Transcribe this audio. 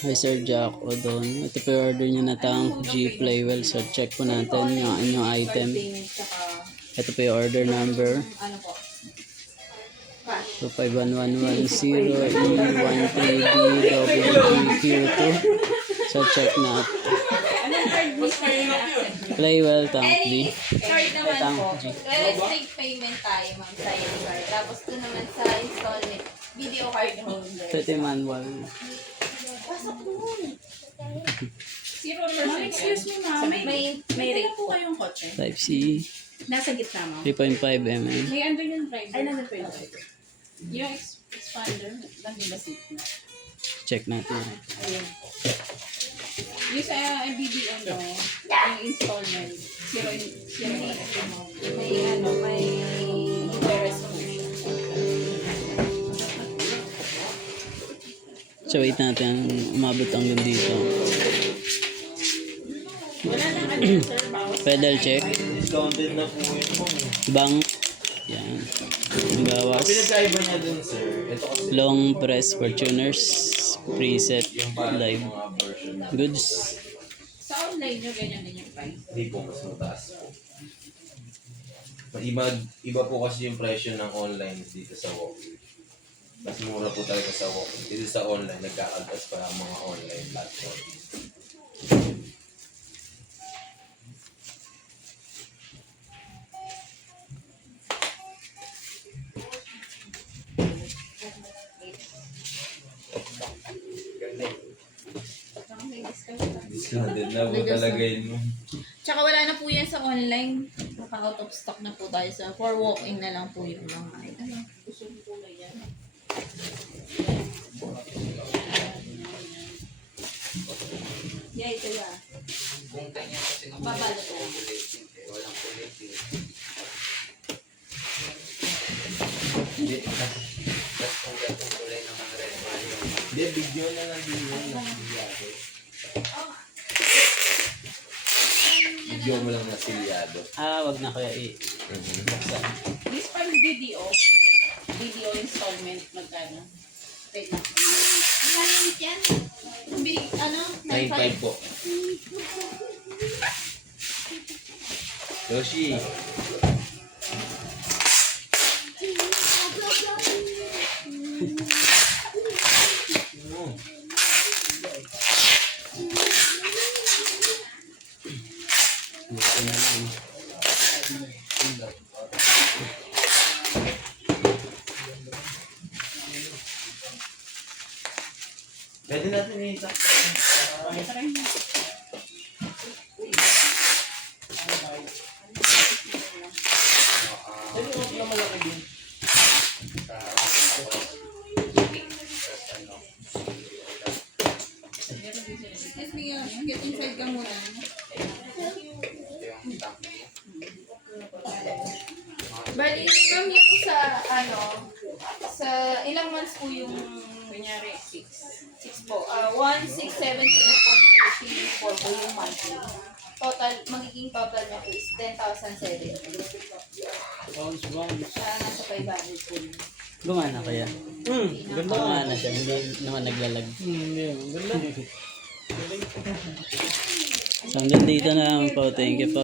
Hi Sir Jack Odon. Ito po yung order nyo na tank G Playwell. So check po natin yung inyong item. Ito po yung order number. Ano po? 251110E13BWQ2. So check na. Anong card mo sa Playwell tank B. Card naman Tank po. G. Electric payment tayo, ma'am, sa ID card. Tapos ito naman sa installment, video card holder. 30 manual. Pasok nun. 0%. Excuse me, ma'am. May rate po kayong kotse. Type C. Nasa gitna, ma'am. 3.5 mm. May andun yung driver. Ay, nandun po yung Yung expander, nandun ba seat na? Check natin. Ayun po. Yung sa MBBO, no, yung installment, 0 may may resolution. So wait natin. Umabot hanggang dito. Wala lang ano, sir, bawas. Pedal check. Discounted na po yun po. Bank. Yan. Ang gawas. Pinagkaiba niya dun, sir. Ito kasi Long press Fortuners. Preset. yung parang Live. mga version na Goods. Sa online nyo, ganyan din yung price. hindi po mas mataas po. Iba po kasi yung presyo ng online dito sa walk-in. Mas mura po talaga sa walk-in. Dito sa online, nagkakaltas pa ang mga online platform. Saka may discount lang. Discounted na po talaga yun. Tsaka wala na po yan sa online. Naka-out of stock na po tayo sa for walk-in na lang po yung mga item. Gusto ko kulay yan. Yeah, ito ba? Babalot na. Hindi, video na lang din yun. Video mo lang na silyado. Wag na kaya This pang video installment, magkano? Wait lang. Malimit yan. Ano? 9.5 po. Yoshi. Gusto na lang. Pwede natin i-tap. Try mo. Pwede mo na malaki din. Excuse me, get inside ka muna. Bali, ma'am, yung sa, sa ilang months po yung, Kunyari, 6. 6 po, 1,670.34 po yung monthly. Total, magiging total niya po is 10,070. Nasa 500 po yun. Gumana kaya? Gumana siya. Hindi naman naglalag. So hanggang dito na lang po. Thank you po.